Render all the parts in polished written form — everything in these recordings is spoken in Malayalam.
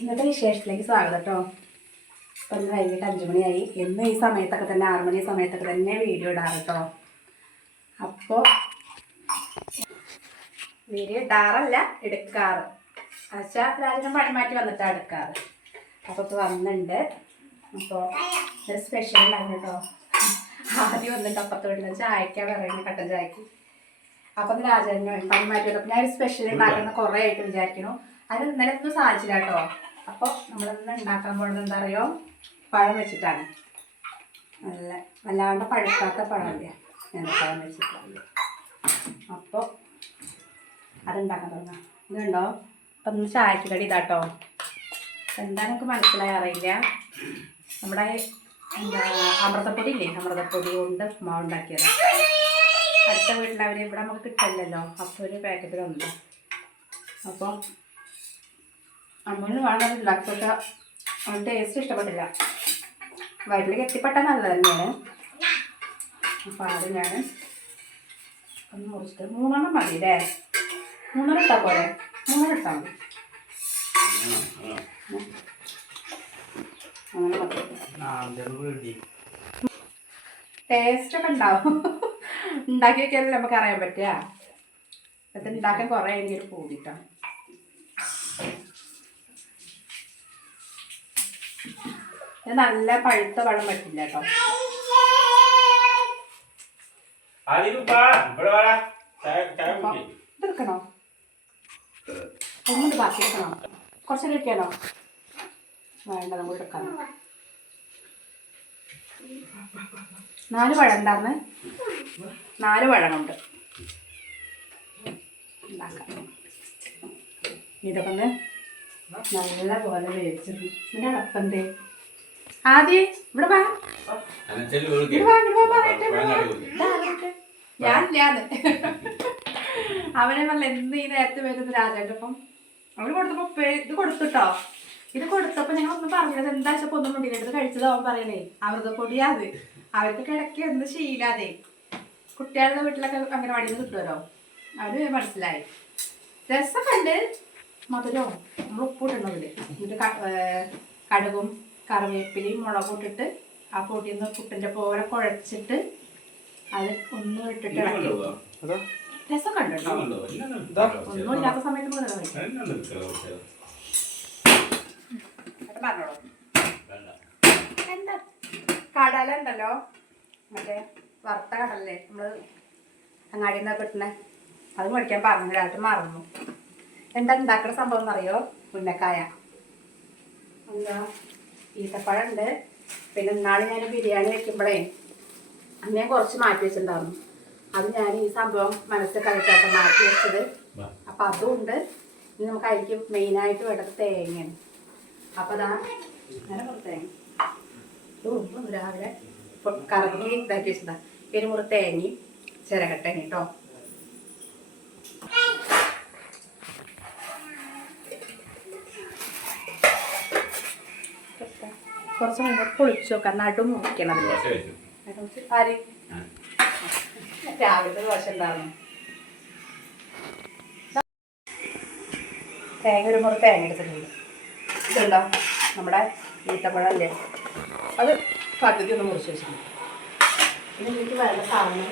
ഇന്നത്തെ വിശേഷത്തിലേക്ക് സ്വാഗതം കേട്ടോ. ഇപ്പം ഇന്ന് വൈകിട്ട് 5 മണിയായി. എന്നും ഈ സമയത്തൊക്കെ തന്നെ 6 മണി സമയത്തൊക്കെ തന്നെ വീഡിയോ ഇടാറ് കേട്ടോ. അപ്പോൾ വീഡിയോ ഇടാറല്ല, എടുക്കാറ്. എന്നുവെച്ചാൽ രാവിലെ പണി മാറ്റി വന്നിട്ടാണ് എടുക്കാറ്. അപ്പോൾ ഇപ്പോൾ വന്നിട്ടുണ്ട്. അപ്പോൾ ഒരു സ്പെഷ്യൽ ഉണ്ടായിരുന്നു കേട്ടോ. ആദ്യം വന്നിട്ട് അപ്പുറത്ത് വീട്ടിൽ ചായക്കാണ് പറയുന്നത്, കട്ടൻ ചായക്ക്. അപ്പം രാജാവിന് പണി മാറ്റി വന്നപ്പോൾ ഞാൻ ഒരു സ്പെഷ്യൽ ഉണ്ടാക്കുന്ന കുറേ ആയിട്ട് വിചാരിക്കുന്നു. അത് ഇന്നലെ ഒന്നും സാധിച്ചില്ല കേട്ടോ. അപ്പോൾ നമ്മളിന്ന് ഉണ്ടാക്കാൻ പോകുന്നത് എന്താ പറയുക, പഴം വെച്ചിട്ടാണ്. നല്ല വല്ലാണ്ട് പഴുക്കാത്ത പഴമല്ലേ, പഴം വെച്ചിട്ടാണ്. അപ്പോൾ അതുണ്ടാക്കാൻ തുടങ്ങാം. ഇതുണ്ടോ, അപ്പം ഒന്ന് ചായക്ക് കടി ഇതാട്ടോ. എന്താ നമുക്ക് മനസ്സിലായി അറിയില്ല. നമ്മുടെ എന്താ അമൃതപ്പൊടി ഇല്ലേ, അമൃതപ്പൊടി കൊണ്ട് ഉപ്മാവ് ഉണ്ടാക്കിയത്. അടുത്ത വീട്ടിലവർ ഇവിടെ നമുക്ക് കിട്ടില്ലല്ലോ, അപ്പോൾ ഒരു പാക്കറ്റ് തന്നു. അപ്പോൾ അമ്മൂന് വേണം ഉണ്ടാക്കിയൊക്കെ ടേസ്റ്റ് ഇഷ്ടപ്പെട്ടില്ല. വയറ്റിലേക്ക് എത്തിപ്പെട്ടാൽ നല്ലത് തന്നെയാണ്. അപ്പോൾ ആദ്യം ഞാൻ ഒന്ന് മുറിച്ചിട്ട് 3 മതി അല്ലേ, 3 ഇട്ടാൽ പോലെ, 3 ഇട്ടാൽ മതി. അങ്ങനെ ടേസ്റ്റൊക്കെ ഉണ്ടാവും. ഉണ്ടാക്കിയൊക്കെയല്ലേ നമുക്ക് അറിയാൻ പറ്റുക. അത് ഉണ്ടാക്കാൻ കുറേ എനിക്കൊരു പൂതിട്ടാണ്. നല്ല പഴുത്ത പഴം പറ്റില്ല കേട്ടോ. ഇതെടുക്കണോ, ഒന്നുകൊണ്ട് ബാക്കി എടുക്കണോ, കുറച്ച് കഴിക്കാനോ? വേണ്ട, നമുക്ക് എടുക്കാം. 4 പഴം ഉണ്ടാന്ന്, 4 പഴമുണ്ട്. ഉണ്ടാക്കാം. ഇതൊക്കെ ഒന്ന് നല്ല പോലെ വേവിച്ചത്. ഇതിൻ്റെ അടപ്പന്തേ ആദ്യം ഇവിടെ വാ, ഞാനില്ലാന്ന് അവനെ നല്ല എന്ത് ഈ നേരത്തെ വരുന്ന രാജാൻ്റെ ഒപ്പം അവന് കൊടുത്തപ്പോ ഇത് കൊടുത്തിട്ടോ. ഇത് കൊടുത്തപ്പോൾ ഞങ്ങളൊന്നും പറഞ്ഞത് എന്താ വെച്ചപ്പോൾ ഒന്നും മുണ്ടില്ല. ഇത് കഴിച്ചത് അവൻ പറയണേ അമൃതപ്പൊടിയാത്. അവർക്ക് കിടക്കി എന്ത് ശീലാതെ. കുട്ടികളുടെ വീട്ടിലൊക്കെ അങ്ങനെ വടിയിൽ കിട്ടുമല്ലോ, അവര് മനസ്സിലായി. രസമൊക്കെ ഉണ്ട്, മധുരവും നമ്മൾ ഉപ്പിട്ടുണ്ടതില്. എന്നിട്ട് കടുകും കറിവേപ്പിലയും മുളകും ഇട്ടിട്ട് ആ പൊടിയിൽ നിന്ന് പുട്ടിൻ്റെ പോലെ കുഴച്ചിട്ട് അത് ഒന്നും ഇട്ടിട്ട് ഇളക്കി. രസമൊക്കെ ഉണ്ട് കേട്ടോ. ഒന്നും ഇല്ലാത്ത സമയത്ത് പറഞ്ഞോളൂ. എന്താ കടല ഉണ്ടല്ലോ, മറ്റേ വറുത്ത കടലല്ലേ നമ്മൾ അങ്ങാടിയിൽ നിന്നൊക്കെ കിട്ടുന്നത്, അത് മേടിക്കാൻ പറഞ്ഞു. രാത്രി മറന്നു. എന്താ ഉണ്ടാക്കുന്ന സംഭവം എന്നറിയോ? ഉന്നക്കായ, എന്താ ഈത്തപ്പഴം ഉണ്ട്. പിന്നെ ഇന്നാൾ ഞാൻ ബിരിയാണി വെക്കുമ്പോഴേ അന്ന് ഞാൻ കുറച്ച് മാറ്റി വെച്ചിട്ടുണ്ടായിരുന്നു. അത് ഞാൻ ഈ സംഭവം മനസ്സിൽ കഴിക്കാത്ത മാറ്റി വെച്ചത്. അപ്പം അതും ഉണ്ട്. ഇനി നമുക്ക് അതിലേക്ക് മെയിനായിട്ട് വേണ്ടത് തേങ്ങയാണ്. അപ്പം അതാ അങ്ങനെ തേങ്ങ രാവിലെ കറങ്ങി ഇതാക്കി വെച്ചതാ. ഒരു മുറി തേങ്ങയും ചിരകട്ടേങ്ങ കേട്ടോ. കുറച്ച് മുമ്പ് പൊളിച്ചു നോക്കാം, നടു മുറിക്കണം. ആര് രാവിലത്തെ ദോശ ഉണ്ടായിരുന്നു. തേങ്ങ ഒരു മുറി തേങ്ങ എടുത്തിട്ടുണ്ട്. ഇതുണ്ടോ നമ്മുടെ ഈത്തപ്പഴല്ലേ, അത് പകുതി ഒന്ന് മുറിച്ച് വെച്ചിട്ടുണ്ട്. പിന്നെ എനിക്ക് വേണ്ട സാധനം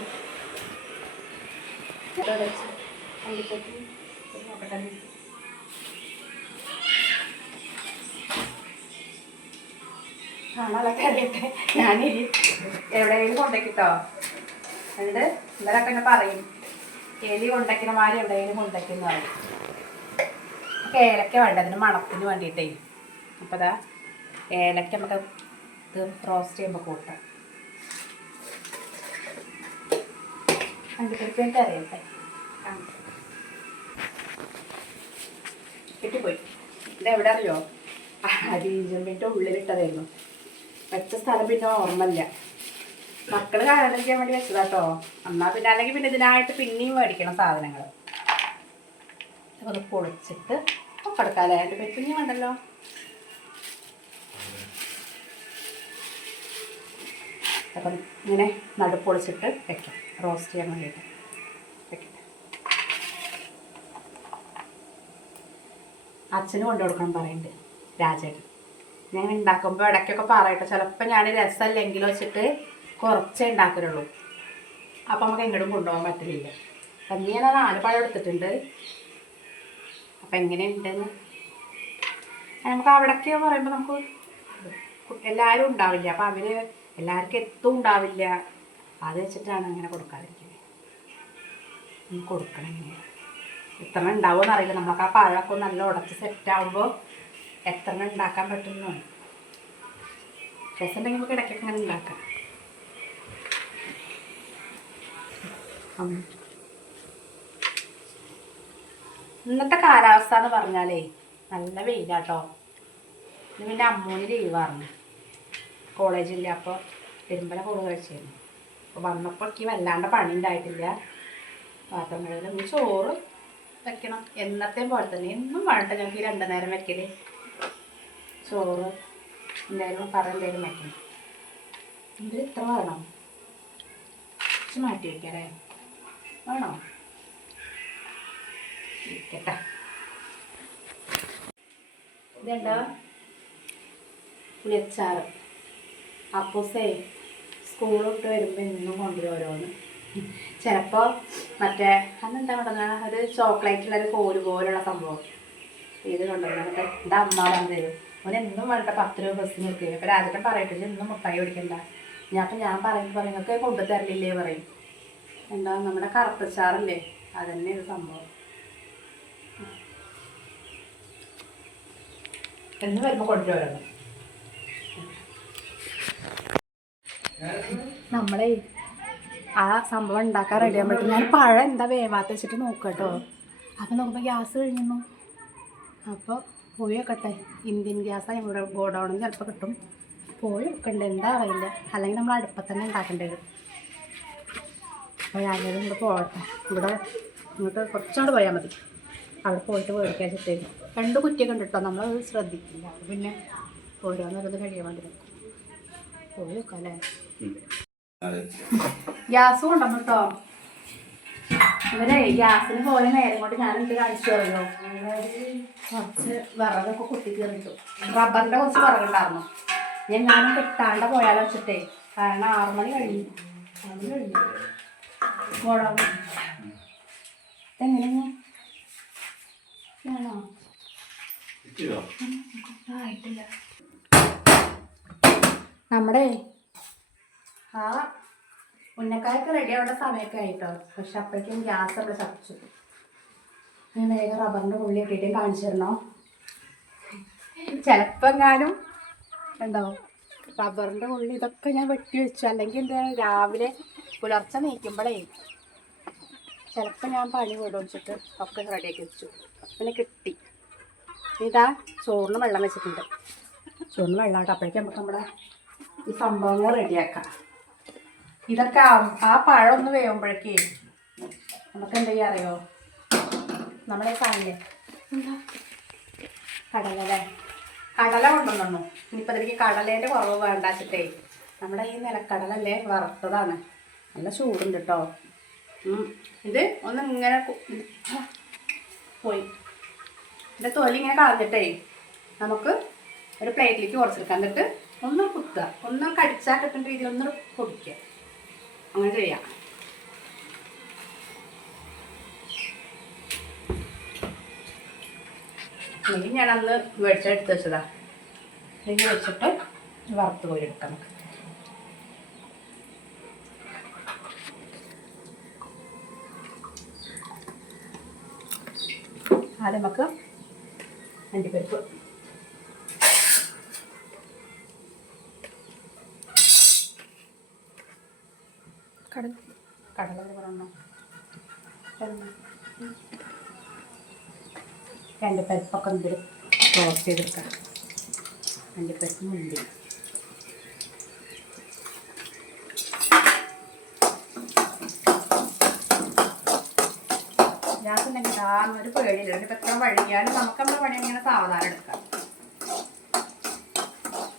കാണാനൊക്കെ അറിയട്ടെ. ഞാനിരി എവിടെയെങ്കിലും കൊണ്ടേക്കിട്ടോ. എന്നിട്ട് ഇന്നലൊക്കെ എന്നെ പറയും എലി കൊണ്ടയ്ക്കുന്ന മാതിരി എവിടെയെങ്കിലും കൊണ്ടയ്ക്കുന്ന പറയും. നമുക്ക് ഏലക്ക വേണ്ട അതിന് മണത്തിന് വേണ്ടിയിട്ടേ. അപ്പോൾ അതാ ഏലക്ക നമുക്ക് ഇത് റോസ്റ്റ് ചെയ്യുമ്പോൾ കൂട്ടാം. അഞ്ചിപ്പരിപ്പൊക്കെ അറിയട്ടെ. കിട്ടിപ്പോയി. ഇതെവിടെ അറിയോ, അരിഞ്ചമ്പിൻ്റെ ഉള്ളിലിട്ടതായിരുന്നു. വെച്ച സ്ഥലം പിന്നെ ഓർമ്മയില്ല. മക്കൾ കാണിക്കാൻ വേണ്ടി വെച്ചതാട്ടോ. എന്നാൽ പിന്നെ അല്ലെങ്കിൽ പിന്നെ ഇതിനായിട്ട് പിന്നെയും മേടിക്കണം സാധനങ്ങൾ. ഒന്ന് പൊളിച്ചിട്ട് കൊടുക്കാനായിട്ട് വെച്ചിങ്ങി വേണ്ടല്ലോ. അപ്പം ഇങ്ങനെ നടുപ്പൊളിച്ചിട്ട് വെക്കാം റോസ്റ്റ് ചെയ്യാൻ വേണ്ടിയിട്ട്. വെക്കട്ടെ. അച്ഛന് കൊണ്ടു കൊടുക്കണം പറയുന്നുണ്ട്. രാജേട്ടൻ. ഞാൻ ഉണ്ടാക്കുമ്പോൾ ഇടയ്ക്കൊക്കെ പറയട്ടെ, ചിലപ്പോൾ ഞാൻ രസമല്ലെങ്കിൽ വെച്ചിട്ട് കുറച്ചേ ഉണ്ടാക്കലുള്ളൂ. അപ്പം നമുക്ക് എങ്ങോട്ടും കൊണ്ടുപോകാൻ പറ്റില്ല. അപ്പം ഞാൻ 4 പഴം എടുത്തിട്ടുണ്ട്. അപ്പം എങ്ങനെയുണ്ടെന്ന് നമുക്ക് അവിടേക്ക് പറയുമ്പോൾ നമുക്ക് എല്ലാവരും ഉണ്ടാവില്ല. അപ്പം അവർ എല്ലാവർക്കും എത്തും ഉണ്ടാവില്ല. അത് വെച്ചിട്ടാണ് അങ്ങനെ കൊടുക്കാതിരിക്കുന്നത്. കൊടുക്കണം എങ്ങനെയാണ് എത്ര ഉണ്ടാവുമെന്ന് അറിയില്ല. നമുക്ക് ആ പഴമൊക്കെ നല്ല ഉടച്ച് സെറ്റാകുമ്പോൾ എത്ര ഉണ്ടാക്കാൻ പറ്റുന്നു. രസമുണ്ടെങ്കിൽ നമുക്ക് ഇടയ്ക്കൊക്കെ അങ്ങനെ ഉണ്ടാക്കാം. ഇന്നത്തെ കാലാവസ്ഥ എന്ന് പറഞ്ഞാലേ നല്ല വെയിലാട്ടോ. ഇന്ന് പിന്നെ അമ്മൂന് ലീവായിരുന്നു, കോളേജില്ല. അപ്പോൾ പെരുമ്പല കൂടുതൽ കഴിച്ചിരുന്നു. അപ്പോൾ വന്നപ്പോൾ എനിക്ക് വല്ലാണ്ട് പണി ഉണ്ടായിട്ടില്ല. പാത്രം കഴുകലും ചോറ് വെക്കണം എന്നത്തെ പോലെ തന്നെ. എന്നും വേണ്ട ഞങ്ങൾക്ക് ഈ 2 നേരം വെക്കൽ. ചോറ് എന്തായാലും എന്തായാലും വെക്കണം. ഇതിൽ ഇത്ര വേണം, മാറ്റി വയ്ക്കാറേ വേണോ? ഇരിക്കട്ടെ. ഇതെന്താ പുളിയച്ചാറ്. അപ്പൂസേ സ്കൂളിട്ട് വരുമ്പോൾ എന്നും കൊണ്ടുവരും ഓരോന്ന്. ചിലപ്പോൾ മറ്റേ അന്നെന്താ കൊണ്ടുവന്ന ഒരു ചോക്ലേറ്റിലൊരു കോല് പോലുള്ള സംഭവം ഇത് കൊണ്ടുവന്നിട്ട് എൻ്റെ അമ്മ തരും. അവനെന്നും വേണ്ട 10 രൂപ ബസ്സിന് നിൽക്കുക. അപ്പോൾ രാജേട്ടൻ പറയട്ടില്ല എന്നും മുട്ടായി ഓടിക്കണ്ട. ഞാൻ പറയുമ്പോൾ നിങ്ങൾക്ക് കൊണ്ടു തരലില്ലേ പറയും. എന്താ നമ്മുടെ കറുത്തച്ചാറില്ലേ, അതന്നെ ഒരു സംഭവം. എന്ന് വരുമ്പോൾ കൊണ്ടുവരണം. നമ്മളെ ആ സംഭവം ഉണ്ടാക്കാൻ റെഡിയാൻ പറ്റും. ഞാൻ പഴം എന്താ വേവാത്ത വെച്ചിട്ട് നോക്കട്ടോ. അപ്പം നോക്കുമ്പോൾ ഗ്യാസ് കഴിഞ്ഞു. അപ്പോൾ പോയി വെക്കട്ടെ. ഇന്ത്യൻ ഗ്യാസാണ് ഇവിടെ ഗോഡൗണിൽ ചിലപ്പോൾ കിട്ടും. പോയി വെക്കണ്ടേ എന്താ അറിയില്ല. അല്ലെങ്കിൽ നമ്മൾ അടുപ്പത്ത് തന്നെ ഉണ്ടാക്കേണ്ടി വരും. അപ്പോൾ ഞാനത് ഇവിടെ പോകട്ടെ. ഇവിടെ ഇങ്ങോട്ട് കുറച്ചുകൂടെ പോയാൽ മതി. അവിടെ പോയിട്ട് മേടിക്കാൻ ചിട്ടേക്കും. 2 കുറ്റിയൊക്കെ ഉണ്ട് കേട്ടോ. നമ്മളത് ശ്രദ്ധിക്കില്ല. അപ്പോൾ പിന്നെ ഓരോന്നോരോന്ന് കഴിയാൻ വേണ്ടി നിൽക്കും. പോയി വെക്കാം അല്ലേ. ഗ്യാസ് കൊണ്ടുവന്നു കേട്ടോ. ഇവരെ ഗ്യാസിന് പോലെ നേരം കൊണ്ട് ഞാൻ എന്ത് കാണിച്ചു പറയുമോ, കുറച്ച് വിറകൊക്കെ കുത്തി കയറിട്ടു. റബ്ബറിൻ്റെ കുറച്ച് വിറകുണ്ടായിരുന്നു. ഞാനും കിട്ടാണ്ട് പോയാലോ വെച്ചിട്ടേ. കാരണം 6 മണി കഴിഞ്ഞു. ഗോഡൗൺ എങ്ങനെയാ ആണോ ആയിട്ടില്ല. നമ്മുടെ ആ ഉന്നക്കായൊക്കെ റെഡി ആവേണ്ട സമയമൊക്കെ ആയിട്ടോ. പക്ഷെ അപ്പോഴേക്കും ഗ്യാസ് അവിടെ ചതച്ചു. ഞാൻ വേഗം റബ്ബറിൻ്റെ ഉള്ളി ഇട്ടിട്ടും കാണിച്ചു തരണോ? ചിലപ്പോൾ എങ്ങാനും ഉണ്ടാവും റബ്ബറിൻ്റെ ഉള്ളി. ഇതൊക്കെ ഞാൻ വെട്ടി വെച്ചു. അല്ലെങ്കിൽ എന്താ രാവിലെ പുലർച്ചെ നീക്കുമ്പോഴേ ചിലപ്പോൾ ഞാൻ പണി കൊണ്ടുവച്ചിട്ട് ഒക്കെ റെഡിയാക്കി വെച്ചു. പിന്നെ കിട്ടി. ഇതാ ചോറിന് വെള്ളം വെച്ചിട്ടുണ്ട്. ചോറിന് വെള്ളം ആട്ടോ. അപ്പോഴേക്കും നമുക്ക് നമ്മുടെ ഈ സംഭവങ്ങൾ റെഡിയാക്കാം. ഇതൊക്കെ ആ പഴം ഒന്ന് വേവുമ്പോഴേക്കേ നമുക്ക് എന്താ ചെയ്യുക അറിയോ, നമ്മളെ സാധനം എന്താ കടല അല്ലേ, കടല കൊണ്ടുവന്നു. ഇനിയിപ്പോൾ അതിലേക്ക് കടലേൻ്റെ കുറവ് വേണ്ട വെച്ചിട്ടേ നമ്മുടെ ഈ നിലക്കടലല്ലേ വറുത്തതാണ്. നല്ല ചൂടുണ്ട് കേട്ടോ. ഇത് ഒന്ന് ഇങ്ങനെ പോയി ഇതിൻ്റെ തൊലി ഇങ്ങനെ കളഞ്ഞിട്ടേ നമുക്ക് ഒരു പ്ലേറ്റിലേക്ക് കുറച്ചെടുക്കാം. എന്നിട്ട് ഒന്ന് കുത്തുക, ഒന്ന് കടിച്ചാൽ കിട്ടുന്ന രീതിയിൽ ഒന്ന് പൊടിക്കുക. അങ്ങനെ ചെയ്യാം. ഇനി ഞാനന്ന് മേടിച്ചെടുത്ത് വെച്ചതാ. ഇതിന് വെച്ചിട്ട് വറുത്ത് കോരി എടുക്കാം നമുക്ക്. ആദ്യം നമുക്ക് അണ്ടിപ്പരിപ്പ് കടല പറഞ്ഞോ, അണ്ടിപ്പരിപ്പൊക്കെ എന്തിൽ റോസ്റ്റ് ചെയ്തെടുക്കാം. അണ്ടിപ്പരിപ്പ് മുന്തി ഗ്യാസുണ്ടെങ്കിൽ ഒരു പേടിയില്ല. ഇപ്പം എത്ര വഴിയാലും നമുക്ക് നമ്മുടെ പണി ഇങ്ങനെ സാവധാനം എടുക്കാം.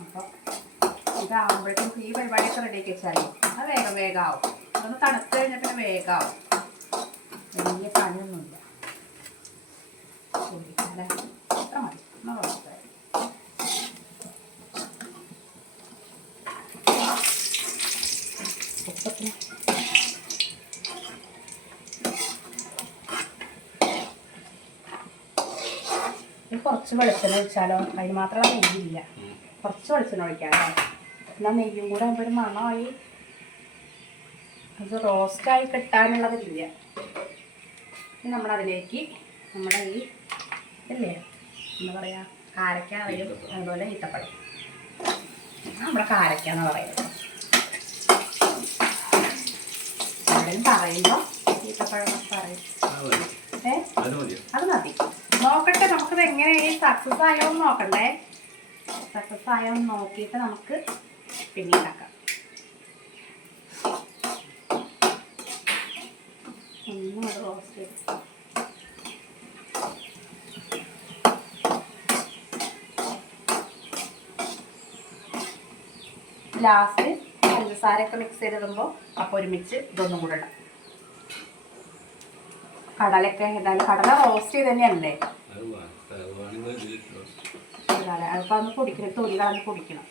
അപ്പോൾ ഇതാകുമ്പോഴേക്കും ഈ പരിപാടിയൊക്കെ റെഡിയാക്കി വെച്ചാൽ അത് വേഗം ആവും. അതൊന്ന് തണുത്ത് കഴിഞ്ഞാൽ പിന്നെ വേഗമാവും. വലിയ പണിയൊന്നുമില്ല. അത്ര മതി. ഇനി കുറച്ച് വെളിച്ചെണ്ണ ഒഴിച്ചാലോ? അതിന് മാത്രമുള്ള നെയ്യില്ല. കുറച്ച് വെളിച്ചെണ്ണ ഒഴിക്കാം. എന്നാൽ നെയ്യും കൂടെ ആകുമ്പോൾ ഒരു മണമായി അത് റോസ്റ്റായി കിട്ടാനുള്ളതില്ല. ഇനി നമ്മളതിലേക്ക് നമ്മുടെ ഈ ഇല്ലേ എന്താ പറയുക, കാരക്ക വരും, അതുപോലെ ഈത്തപ്പഴം. നമ്മുടെ കാരക്ക എന്ന് പറയുന്നത് എവിടെയും പറയുമ്പോൾ ഈത്തപ്പഴം പറയും. അത് മതി. നോക്കട്ടെ, നമുക്കിത് എങ്ങനെ സക്സസ് ആയോ എന്ന് നോക്കണ്ടേ. സക്സസ് ആയോ എന്ന് നോക്കിയിട്ട് നമുക്ക് പിന്നെ ഉണ്ടാക്കാം. ഒന്നും അത് റോസ്റ്റ് ചെയ്ത് ലാസ്റ്റ് പഞ്ചസാരയൊക്കെ മിക്സ് ചെയ്തിടുമ്പോൾ അപ്പോൾ ഒരുമിച്ച് ഇതൊന്നും കൂടെ ഇടാം. കടലൊക്കെ എന്തായാലും കടല റോസ്റ്റ് ചെയ്ത് തന്നെയല്ലേ. അതിപ്പോൾ അന്ന് പൊടിക്കണം, തൊലി കളഞ്ഞ് പൊടിക്കണം.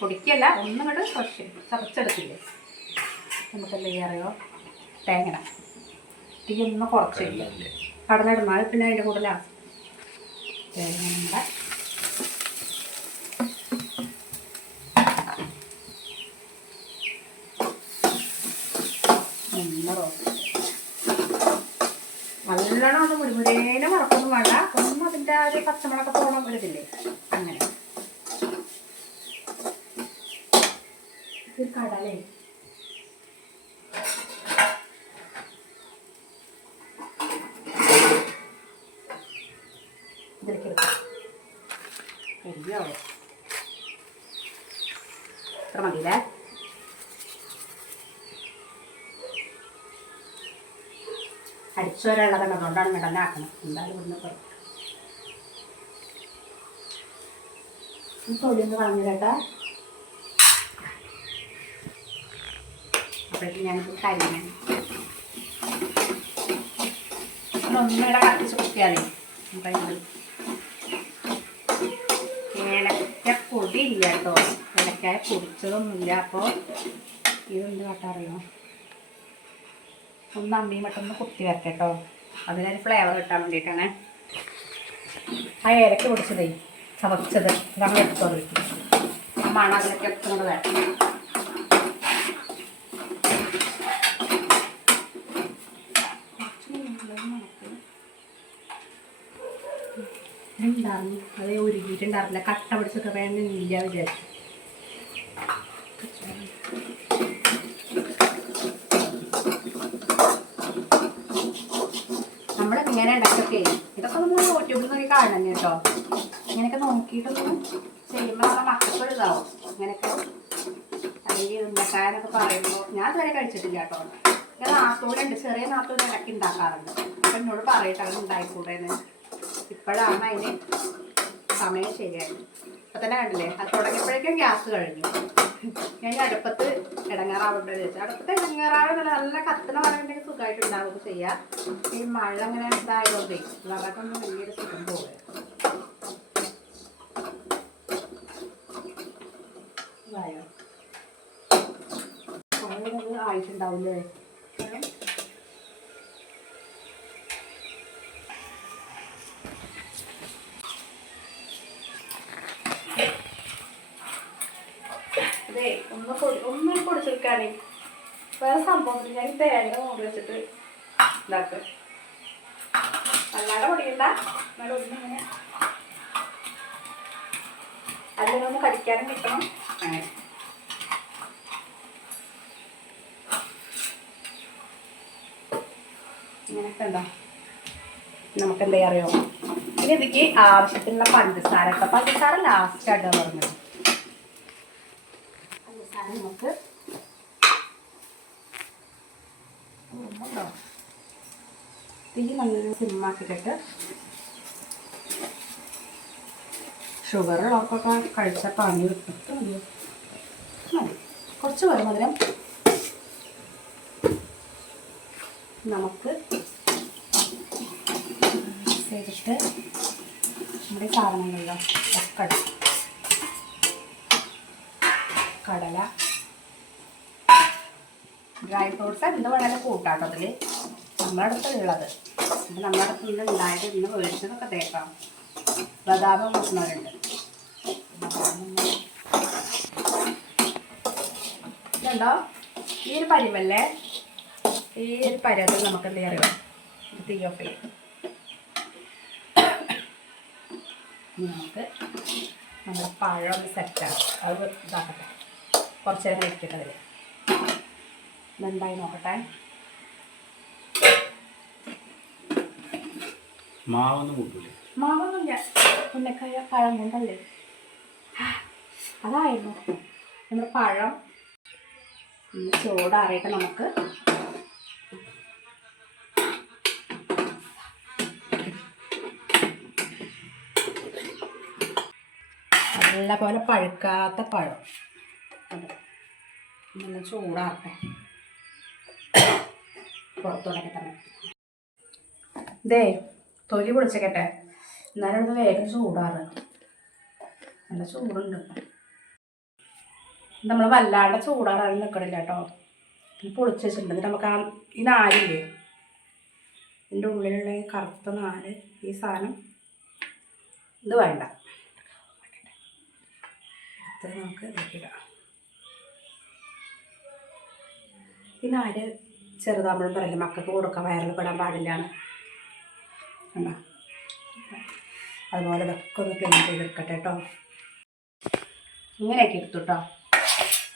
പൊടിക്കല്ല, ഒന്നും കൂടെ ഫ്രഷ് ചതച്ചെടുക്കില്ലേ. നമുക്ക് എന്താ അറിയോ, തേങ്ങ തീ ഒന്ന് കുറച്ചില്ല, കടല ഇടണം. പിന്നെ അതിൻ്റെ കൂടെ ലാസ്റ്റ് തേങ്ങ നല്ലോണം ഒന്ന് മുഴുമുരേനെ വറക്കൊന്നും വേണ്ട. ഒന്നും അതിൻ്റെ ആ ഒരു പച്ചമുളകൊക്കെ പോകണം ഒരിതില്ലേ, അങ്ങനെ. ഇത് കടലേ ഇതിലേക്ക് എടുക്കാം. കരിയോ ഇത്ര മതിയില്ലേ. അടിച്ചോരുള്ളതാണ്, അതുകൊണ്ടാണ് മിടലാക്കണം. എന്തായാലും ഇവിടുന്ന് കുറക്കും. ഈ തൊലിയൊന്ന് കളഞ്ഞു കേട്ടാ. അപ്പോഴേക്കും ഞാനിപ്പോൾ കരിയാണ് ഒന്നിടെ കത്തിച്ച് കുത്തിയാലേ. ഏലക്ക പൊടി ഇല്ല കേട്ടോ, ഏലക്കായ പൊടിച്ചതൊന്നുമില്ല. അപ്പോൾ ഇതെന്ത് കാട്ടാറിയോ, ഒന്ന് അമ്മിയും മട്ടൊന്ന് കുത്തി വരട്ടോ. അതിനൊരു ഫ്ലേവർ കിട്ടാൻ വേണ്ടിയിട്ടാണ്. ആ ഏലക്ക പൊടിച്ചതേ ചതച്ചത് നമ്മൾ എടുത്തോളൂ. ആ മണം അതിലൊക്കെ എത്തുന്നത് വരണം. ഉണ്ടായിരുന്നു, അത് ഉരുകിയിട്ടുണ്ടായിരുന്നില്ല. കട്ട പിടിച്ചൊക്കെ വേണ്ടില്ല വിചാരിച്ചു. ഇങ്ങനെ ഉണ്ടാക്കൊക്കെ ഇതൊക്കെ നമ്മൾ യൂട്യൂബിൽ നോക്കി കാണണം കേട്ടോ. ഇങ്ങനെയൊക്കെ നോക്കിയിട്ടൊന്നും ചെയ്യുമ്പോൾ നമ്മുടെ മക്കൾക്ക് ഇതാവും. ഇങ്ങനെയൊക്കെ അല്ലെങ്കിൽ ഉണ്ടാക്കാനൊക്കെ പറയുമ്പോൾ ഞാൻ ഇതുവരെ കഴിച്ചിട്ടില്ല കേട്ടോ. ഞാൻ നാത്തൂനുണ്ട്, ചെറിയ നാത്തൂന് ഇടയ്ക്ക് ഉണ്ടാക്കാറുണ്ട്. അപ്പം എന്നോട് പറയട്ടെ അങ്ങനെ ഉണ്ടായിക്കൂടെന്ന്. ഇപ്പോഴാണ് അതിന് സമയം ശരിയായത്. അപ്പം തന്നെ കണ്ടില്ലേ, അത് തുടങ്ങിയപ്പോഴേക്കും ഗ്യാസ് കഴിഞ്ഞു. ഞാൻ അടുപ്പത്ത് ഇടങ്ങാറാവുണ്ടോ ചോദിച്ചാൽ അടുപ്പത്ത് ഇടങ്ങാറാവുന്ന നല്ല കത്തുന്ന പറയുന്നുണ്ടെങ്കിൽ സുഖമായിട്ട് ഉണ്ടാവുക ചെയ്യാം. ഈ മഴ അങ്ങനെ ഇതായതുകൊണ്ടേ വിറകൊന്നും വലിയൊരു സുഖം പോവുക. ഇതായോ അത് ആയിട്ടുണ്ടാവില്ലേ. അതെ ഒന്നും പൊടിച്ചെടുക്കാനേ വേറെ സംഭവത്തിൽ ഞാൻ തേങ്ങ മൂടി വെച്ചിട്ട് ഇതാക്കുക. അല്ലാതെ പൊടിയണ്ട, എന്നാലും ഒന്നിങ്ങനെ അല്ലെങ്കിൽ ഒന്ന് കടിക്കാനും കിട്ടണം. അങ്ങനെ ഇങ്ങനെയൊക്കെ ഉണ്ടോ. നമുക്ക് എന്താ അറിയോ, ഇനി ഇതിക്ക് ആവശ്യത്തിനുള്ള പഞ്ചസാര കേട്ടോ. പഞ്ചസാര ലാസ്റ്റ് ആയിട്ടാണ് പറഞ്ഞത്. പഞ്ചസാര നമുക്ക് ഉണ്ടോ തീ നല്ല സിമ്മാക്കിയിട്ട് ഷുഗർ ഉള്ളവർക്കൊക്കെ കഴിച്ചാൽ പണി കിട്ടും. മതി കുറച്ച് വരും മധുരം. നമുക്ക് ചെയ്തിട്ട് നമ്മുടെ ഈ സാധനങ്ങളിലോ കടല ഡ്രൈ ഫ്രൂട്ട്സ് എന്ത് വേണമെങ്കിലും കൂട്ടാട്ടോ അതിൽ. നമ്മുടെ അടുത്തുള്ളത് അപ്പം നമ്മുടെ അടുത്ത് ഇന്ന് ഉണ്ടായത് ഇന്ന് മേടിച്ചതൊക്കെ തേക്കാം. ബദാം കൂട്ടുന്നവരുണ്ട്. ഇതുണ്ടോ ഈ ഒരു പരിവല്ലേ, ഈ ഒരു പരുവത്തിൽ നമുക്ക് എന്ത് ചെയ്യാറിയോ തീ ഓഫ് ചെയ്യും. നമുക്ക് നമ്മുടെ പഴം ഒന്ന് സെറ്റാണ്. അത് ഇതാക്കട്ടെ, കുറച്ച് നേരം വെക്കട്ടെ. അതിൽ ഇതെന്തായി നോക്കട്ടെ. മാവൊന്നുമില്ല, ഉന്നക്കായ പഴം കൊണ്ടല്ലേ. അതായിരുന്നു നമ്മുടെ പഴം ചൂടാറിയിട്ട് നമുക്ക് നല്ലപോലെ പഴുക്കാത്ത പഴം നല്ല ചൂടാറട്ടെ. പുറത്തോടൊക്കെ തന്നെ ഇതേ തൊലി പൊളിച്ചേക്കട്ടെ, എന്നാലും ഇത് വേഗം ചൂടാറ്. നല്ല ചൂടുണ്ട്. നമ്മൾ വല്ലാണ്ട് ചൂടാറാൻ നിൽക്കണില്ല കേട്ടോ. പൊളിച്ച് വെച്ചിട്ടുണ്ട്. നമുക്ക് ഈ നാരില്ലേ, ഇതിൻ്റെ ഉള്ളിലുള്ള ഈ കറുത്ത നാര്, ഈ സാധനം ഇത് വേണ്ട. ഇത് നമുക്ക് ഇതാക്കിയിടാം. ഈ നാര് ചെറുതാകുമ്പോഴും പറയില്ല മക്കൾക്ക് കൊടുക്കാൻ വയറിൽ പെടാൻ പാടില്ലാണ്. കണ്ടോ, അതുപോലെ ഇതൊക്കെ ഒന്ന് ക്ലീൻ ചെയ്തെടുക്കട്ടെ കേട്ടോ. ഇങ്ങനെയൊക്കെ എടുത്തു കേട്ടോ.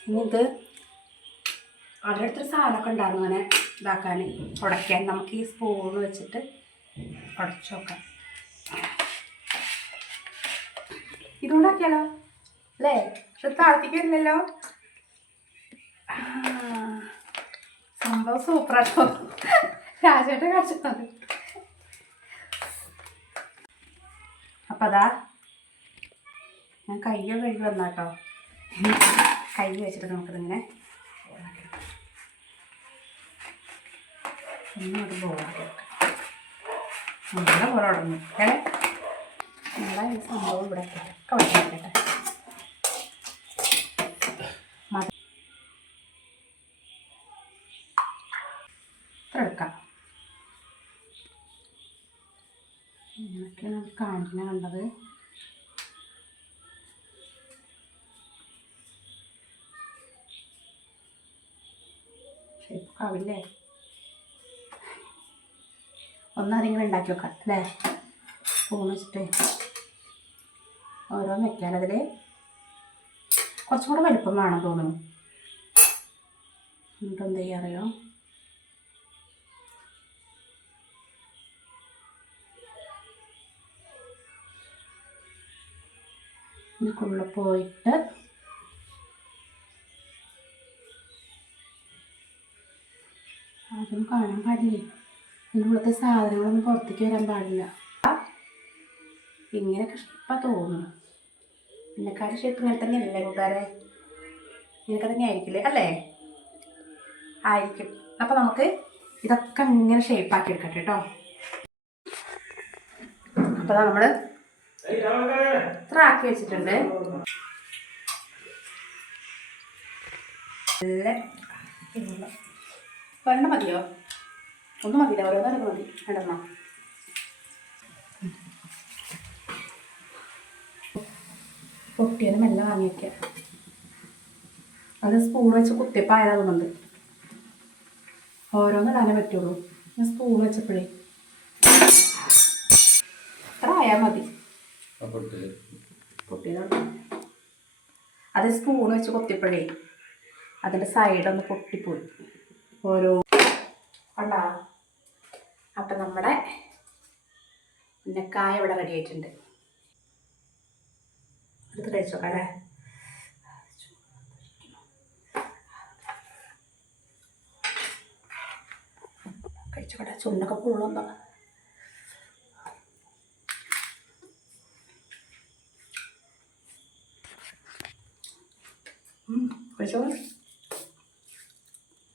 ഇനി ഇത് അവരുടെ അടുത്തൊരു സാധനമൊക്കെ ഉണ്ടായിരുന്നു അങ്ങനെ ഇതാക്കാൻ, ഉടയ്ക്കാൻ. നമുക്ക് ഈ സ്പൂൺ വെച്ചിട്ട് ഉടച്ചു നോക്കാം. ഇതുകൊണ്ടാക്കിയാലോ അല്ലേ? പക്ഷെ താഴത്തേക്ക് വരുന്നല്ലോ. സംഭവം സൂപ്പറാട്ടോ. രാജേട്ടൻ കാണിച്ചത്. അപ്പം അതാ ഞാൻ കയ്യോ കഴുകി വന്നാട്ടോ. കൈ വെച്ചിട്ട് നമുക്കിതിങ്ങനെ ഒന്നൊരു ബോളാക്കി വെക്കാം. നല്ല പോലെ ഉടങ്ങി അല്ലേ? നമ്മളെ ഈ സംഭവം ഇവിടെ ഒക്കെ വെക്കട്ടെ. ഇത്ര എടുക്കാം. ഇങ്ങനെയൊക്കെ നമുക്ക് കാണിക്കാൻ കണ്ടത്. ഷേപ്പാവില്ലേ? ഒന്നാരെങ്കിലും ഉണ്ടാക്കി വെക്കാം അല്ലേ? സ്പൂൺ വെച്ചിട്ട് ഓരോന്ന് വെക്കാൻ. അതിൽ കുറച്ചും കൂടെ വലിപ്പം വേണം തോന്നുന്നു. എന്നിട്ട് എന്ത് ചെയ്യാൻ അറിയോ, ഇതിക്കുള്ളിൽ പോയിട്ട് അതും കാണാൻ പാടില്ലേ. ഇതിനുള്ളത്തെ സാധനങ്ങളൊന്നും പുറത്തേക്ക് വരാൻ പാടില്ല. ഇങ്ങനെയൊക്കെ ഇപ്പം തോന്നുന്നു. പിന്നെക്കാരുടെ ഷേപ്പ് ഇങ്ങനെ തന്നെ അല്ലേ കൂട്ടുകാരെ? ഇങ്ങനെയൊക്കെ തന്നെ ആയിരിക്കില്ലേ അല്ലേ? ആയിരിക്കും. അപ്പം നമുക്ക് ഇതൊക്കെ ഇങ്ങനെ ഷേപ്പാക്കി എടുക്കട്ടെ കേട്ടോ. അപ്പോൾ നമ്മൾ ഇത്ര ആക്കി വെച്ചിട്ടുണ്ട്. നല്ല ഒരെണ്ണം മതിയോ? ഒന്നും മതിയില്ല, ഓരോന്നും മതി. രണ്ടെണ്ണം പൊട്ടിയത് മെല്ലെ വാങ്ങി വയ്ക്കുക. അത് സ്പൂൺ വെച്ച് കുത്തിയപ്പോൾ ആയതാകുന്നുണ്ട്. ഓരോന്നും ഇടാനേ പറ്റുള്ളൂ. ഞാൻ സ്പൂൺ വെച്ചപ്പോഴേ ഇത്ര ആയാൽ മതി. പൊട്ടിയതാണ്. അത് സ്പൂൺ വെച്ച് കൊത്തിയപ്പോഴേ അതിൻ്റെ സൈഡൊന്ന് പൊട്ടിപ്പോയി ഓരോ കണ്ടാ. അപ്പം നമ്മുടെ ഉന്നക്കായ ഇവിടെ റെഡി ആയിട്ടുണ്ട്. എടുത്ത് കഴിച്ചോക്കാം അല്ലേ? കഴിച്ചോട്ടെ. ചുണ്ടൊക്കെ പുള്ളുണ്ടോ? കഴിച്ചോ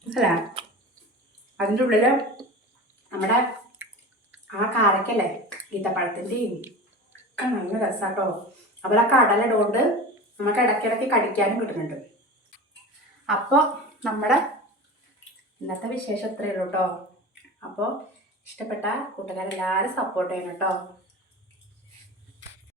അല്ല, അതിൻ്റെ ഉള്ളിൽ നമ്മുടെ ആ കാരക്കല്ലേ, ഈത്തപ്പഴത്തിൻ്റെയും ഒക്കെ നല്ല രസമാട്ടോ. അപ്പോൾ ആ കടലിടുകൊണ്ട് നമുക്ക് ഇടയ്ക്കിടയ്ക്ക് കടിക്കാനും കിട്ടുന്നുണ്ട്. അപ്പോൾ നമ്മുടെ ഇന്നത്തെ വിശേഷം ഇത്രയേ ഉള്ളൂ കേട്ടോ. അപ്പോൾ ഇഷ്ടപ്പെട്ട കൂട്ടുകാരെല്ലാവരും സപ്പോർട്ട് ചെയ്യണം കേട്ടോ.